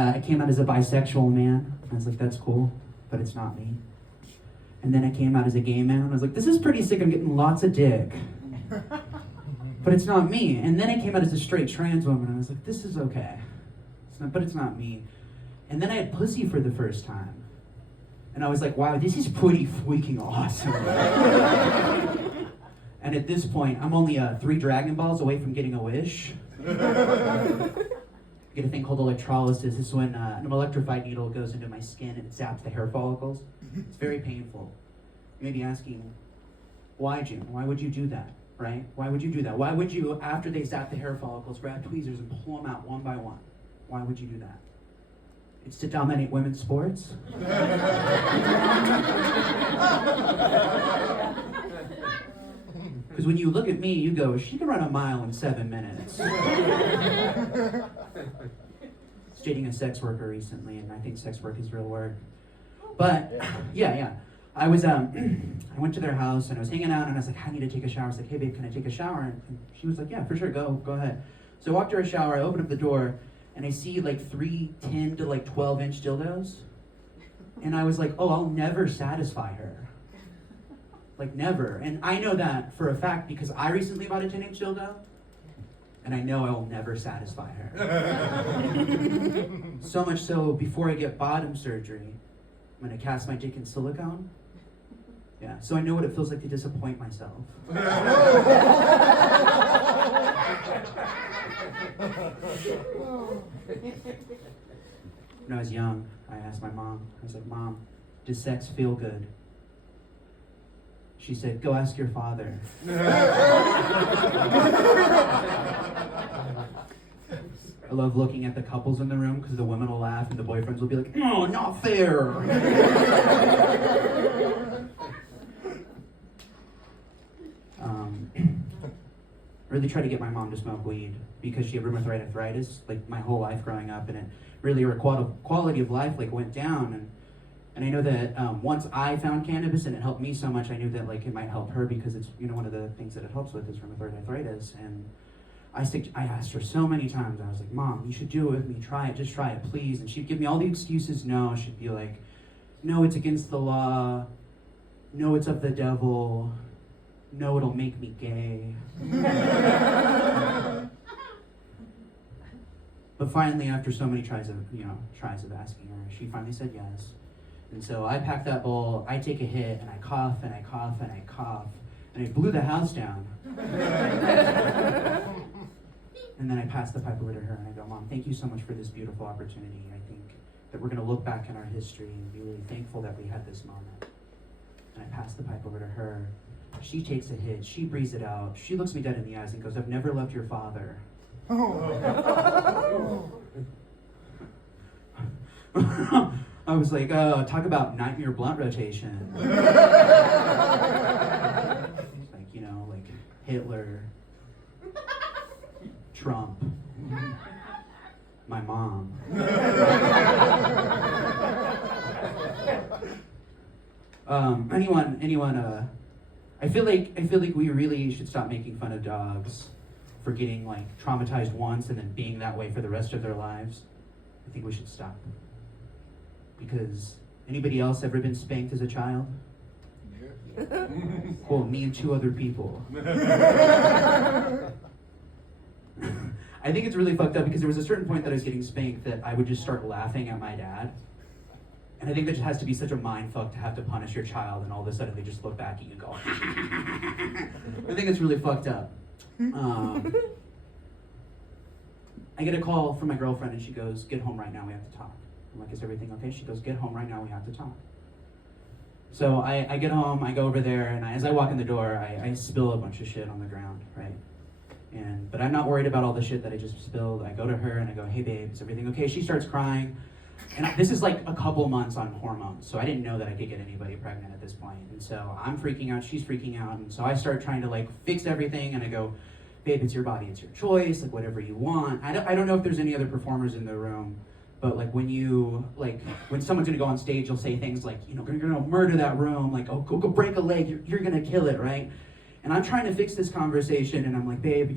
I came out as a bisexual man. I was like, that's cool, but it's not me. And then I came out as a gay man. I was like, this is pretty sick. I'm getting lots of dick, but it's not me. And then I came out as a straight trans woman. I was like, this is okay, but it's not me. And then I had pussy for the first time. And I was like, wow, this is pretty freaking awesome. And at this point, I'm only 3 Dragon Balls away from getting a wish. Get a thing called electrolysis. This is when an electrified needle goes into my skin and it zaps the hair follicles. It's very painful. You may be asking, why, Jim? Why would you do that, right? Why would you do that? Why would you, after they zap the hair follicles, grab tweezers and pull them out one by one? Why would you do that? It's to dominate women's sports. Because when you look at me, you go, she can run a mile in 7 minutes. I was dating a sex worker recently, and I think sex work is real work. But, yeah. I was, I went to their house, and I was hanging out, and I was like, I need to take a shower. I was like, hey, babe, can I take a shower? And she was like, yeah, for sure, go ahead. So I walked to her shower, I opened up the door, and I see like 3 10 to like 12-inch dildos. And I was like, oh, I'll never satisfy her. Like, never. And I know that for a fact because I recently bought a 10-inch dildo, and I know I will never satisfy her. So much so, before I get bottom surgery, I'm gonna cast my dick in silicone. Yeah, so I know what it feels like to disappoint myself. When I was young, I asked my mom, I was like, Mom, does sex feel good? She said, go ask your father. I love looking at the couples in the room because the women will laugh and the boyfriends will be like, no, not fair. Really tried to get my mom to smoke weed because she had rheumatoid arthritis like my whole life growing up, and it really her quality of life like went down. And I know that once I found cannabis and it helped me so much, I knew that like it might help her because it's one of the things that it helps with is rheumatoid arthritis. And I asked her so many times. I was like, Mom, you should do it with me. Try it, just try it, please. And she'd give me all the excuses. No, she'd be like, no, it's against the law. No, it's of the devil. No, it'll make me gay. But finally, after so many tries of asking her, she finally said yes. And so I pack that bowl, I take a hit, and I cough, and I cough, and I cough, and I blew the house down. And then I pass the pipe over to her, and I go, Mom, thank you so much for this beautiful opportunity. I think that we're going to look back in our history and be really thankful that we had this moment. And I pass the pipe over to her. She takes a hit, she breathes it out, she looks me dead in the eyes and goes, I've never loved your father. I was like, talk about nightmare blunt rotation. Like, like Hitler, Trump, my mom. Anyone, I feel like we really should stop making fun of dogs for getting like traumatized once and then being that way for the rest of their lives. I think we should stop. Because anybody else ever been spanked as a child? Yeah. Well, me and 2 other people. I think it's really fucked up because there was a certain point that I was getting spanked that I would just start laughing at my dad. And I think that just has to be such a mind fuck to have to punish your child and all of a sudden they just look back at you and go, I think it's really fucked up. I get a call from my girlfriend and she goes, get home right now, we have to talk. I'm like, is everything okay? She goes, get home right now, we have to talk. So I get home, I go over there, and as I walk in the door, I spill a bunch of shit on the ground, right? But I'm not worried about all the shit that I just spilled. I go to her and I go, hey babe, is everything okay? She starts crying. And this is like a couple months on hormones, so I didn't know that I could get anybody pregnant at this point. And so I'm freaking out, she's freaking out, and so I start trying to like fix everything, and I go, babe, it's your body, it's your choice, like whatever you want. I don't know if there's any other performers in the room, but like when someone's gonna go on stage, you'll say things like, you're gonna murder that room, like, oh, go break a leg, you're gonna kill it, right? And I'm trying to fix this conversation, and I'm like, babe,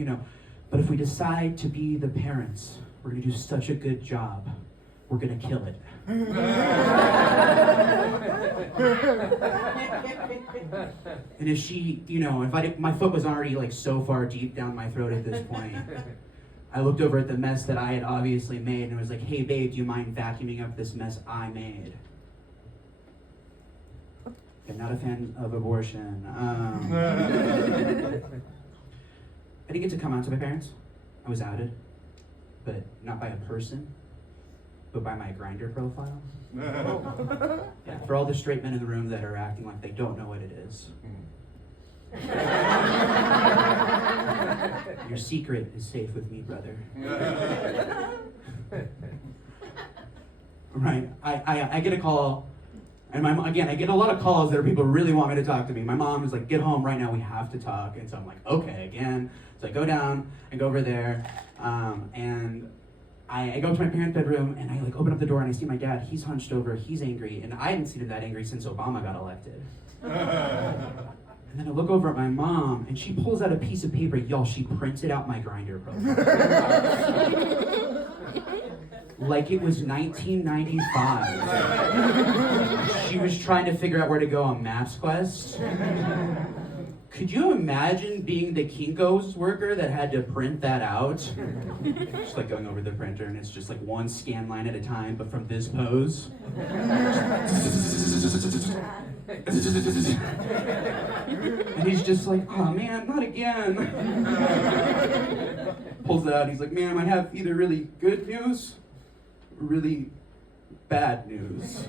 but if we decide to be the parents, we're gonna do such a good job. we're gonna kill it. And if she, if my foot was already like so far deep down my throat at this point, I looked over at the mess that I had obviously made and was like, hey babe, do you mind vacuuming up this mess I made? I'm not a fan of abortion. I didn't get to come out to my parents. I was outed, but not by a person, but by my Grindr profile. Yeah, for all the straight men in the room that are acting like they don't know what it is. Your secret is safe with me, brother. Right, I get a call, and I get a lot of calls that people really want me to talk to me. My mom is like, get home right now, we have to talk. And so I'm like, okay, again. So I go down, I go over there, and I go to my parents' bedroom, and I like open up the door, and I see my dad. He's hunched over, he's angry, and I hadn't seen him that angry since Obama got elected. And then I look over at my mom, and she pulls out a piece of paper. Y'all, she printed out my Grindr profile. Like it was 1995. She was trying to figure out where to go on Maps Quest. Could you imagine being the Kinko's worker that had to print that out? Just like going over the printer, and it's just like one scan line at a time, but from this pose. And he's just like, oh man, not again. Pulls it out, he's like, ma'am, I have either really good news or really bad news.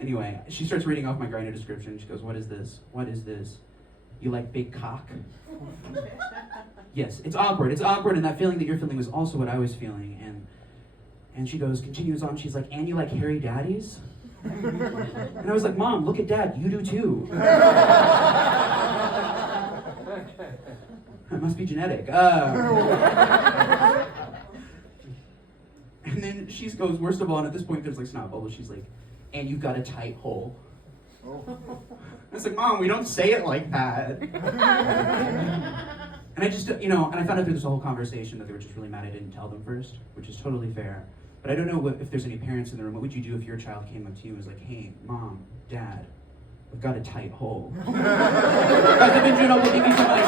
Anyway, she starts reading off my Grindr description. She goes, what is this? What is this? You like big cock? Yes, it's awkward, and that feeling that you're feeling was also what I was feeling. And she continues on, she's like, and you like hairy daddies? And I was like, Mom, look at Dad, you do too. It must be genetic. And then she goes, worst of all, and at this point there's like snot bubbles, she's like, and you've got a tight hole. I was like, Mom, we don't say it like that. And I just, and I found out through this whole conversation that they were just really mad I didn't tell them first, which is totally fair. But I don't know if there's any parents in the room. What would you do if your child came up to you and was like, hey, Mom, Dad, I've got a tight hole. Guys, I've been doing all. Thank you so much.